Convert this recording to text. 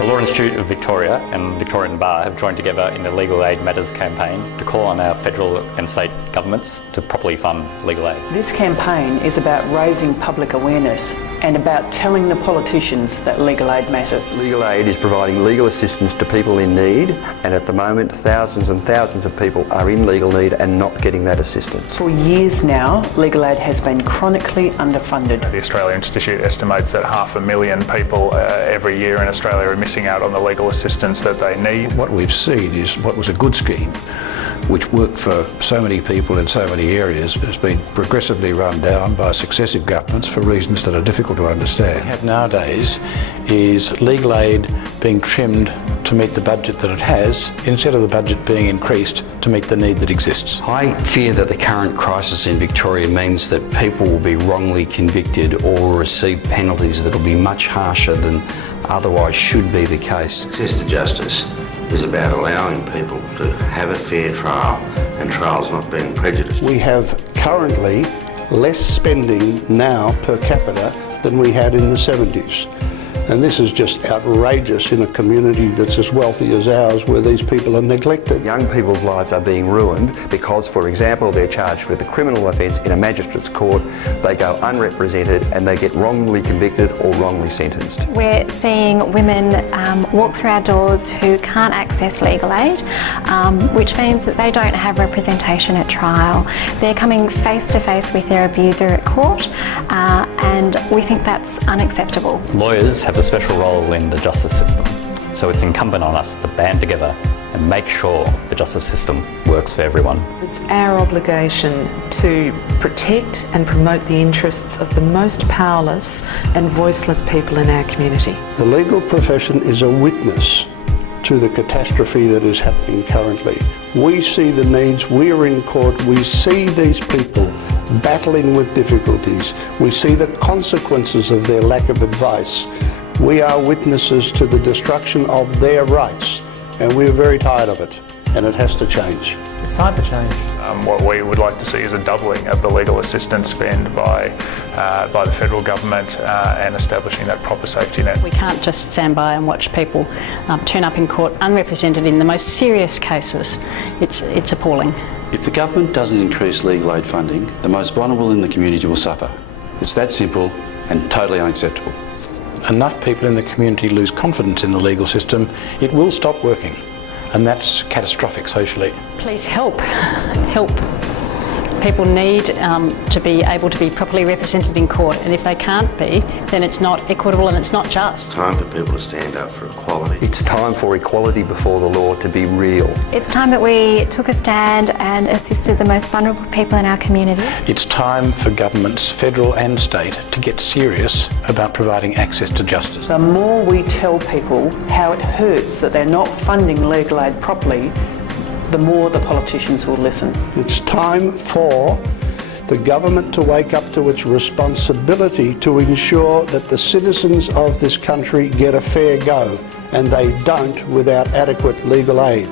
The Law Institute of Victoria and Victorian Bar have joined together in the Legal Aid Matters campaign to call on our federal and state governments to properly fund legal aid. This campaign is about raising public awareness and about telling the politicians that legal aid matters. Legal aid is providing legal assistance to people in need, and at the moment thousands and thousands of people are in legal need and not getting that assistance. For years now, legal aid has been chronically underfunded. The Australian Institute estimates that 500,000 people every year in Australia are missing out on the legal assistance that they need. What we've seen is what was a good scheme, which worked for so many people in so many areas, has been progressively run down by successive governments for reasons that are difficult to understand. What we have nowadays is legal aid being trimmed to meet the budget that it has, instead of the budget being increased to meet the need that exists. I fear that the current crisis in Victoria means that people will be wrongly convicted or will receive penalties that will be much harsher than otherwise should be the case. Access to justice is about allowing people to have a fair trial and trials not being prejudiced. We have currently less spending now per capita than we had in the 70s. And this is just outrageous in a community that's as wealthy as ours, where these people are neglected. Young people's lives are being ruined because, for example, they're charged with a criminal offence in a magistrate's court, they go unrepresented and they get wrongly convicted or wrongly sentenced. We're seeing women walk through our doors who can't access legal aid, which means that they don't have representation at trial. They're coming face to face with their abuser at court, and we think that's unacceptable. Lawyers have a special role in the justice system, so it's incumbent on us to band together and make sure the justice system works for everyone. It's our obligation to protect and promote the interests of the most powerless and voiceless people in our community. The legal profession is a witness to the catastrophe that is happening currently. We see the needs, we are in court, we see these people battling with difficulties, we see the consequences of their lack of advice. We are witnesses to the destruction of their rights, and we're very tired of it, and it has to change. It's time to change. What we would like to see is a doubling of the legal assistance spend by the federal government and establishing that proper safety net. We can't just stand by and watch people turn up in court unrepresented in the most serious cases. It's appalling. If the government doesn't increase legal aid funding, the most vulnerable in the community will suffer. It's that simple and totally unacceptable. Enough people in the community lose confidence in the legal system, it will stop working, and that's catastrophic socially. Please help. Help. People need to be able to be properly represented in court, and if they can't be, then it's not equitable and it's not just. It's time for people to stand up for equality. It's time for equality before the law to be real. It's time that we took a stand and assisted the most vulnerable people in our community. It's time for governments, federal and state, to get serious about providing access to justice. The more we tell people how it hurts that they're not funding legal aid properly, the more the politicians will listen. It's time for the government to wake up to its responsibility to ensure that the citizens of this country get a fair go, and they don't without adequate legal aid.